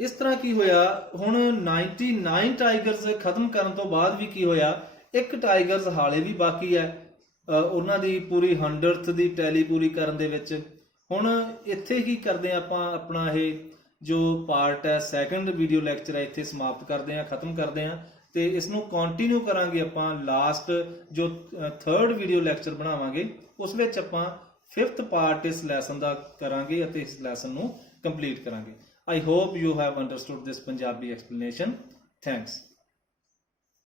ਇਸ ਤਰ੍ਹਾਂ ਕੀ ਹੋਇਆ, ਹੁਣ 99 ਟਾਈਗਰਸ ਖਤਮ ਕਰਨ ਤੋਂ ਬਾਅਦ ਵੀ ਕੀ ਹੋਇਆ, ਇੱਕ ਟਾਈਗਰਸ ਹਾਲੇ ਵੀ ਬਾਕੀ ਹੈ ਉਹਨਾਂ ਦੀ ਪੂਰੀ 100th ਦੀ ਟੈਲੀ ਪੂਰੀ ਕਰਨ ਦੇ ਵਿੱਚ। ਹੁਣ ਇੱਥੇ ਕੀ ਕਰਦੇ ਆਪਾਂ, ਆਪਣਾ ਇਹ ਜੋ ਪਾਰਟ ਹੈ ਸੈਕੰਡ ਵੀਡੀਓ ਲੈਕਚਰ ਹੈ ਇੱਥੇ ਸਮਾਪਤ ਕਰਦੇ ਹਾਂ, ਖਤਮ ਕਰਦੇ ਹਾਂ, ਤੇ ਇਸ ਨੂੰ ਕੰਟੀਨਿਊ ਕਰਾਂਗੇ ਆਪਾਂ। ਲਾਸਟ ਜੋ 3rd ਵੀਡੀਓ ਲੈਕਚਰ ਬਣਾਵਾਂਗੇ ਉਸ ਵਿੱਚ ਆਪਾਂ 5th ਪਾਰਟ ਇਸ ਲੈਸਨ ਦਾ ਕਰਾਂਗੇ ਅਤੇ ਇਸ ਲੈਸਨ ਨੂੰ ਕੰਪਲੀਟ ਕਰਾਂਗੇ। I hope you have understood this Punjabi explanation. Thanks.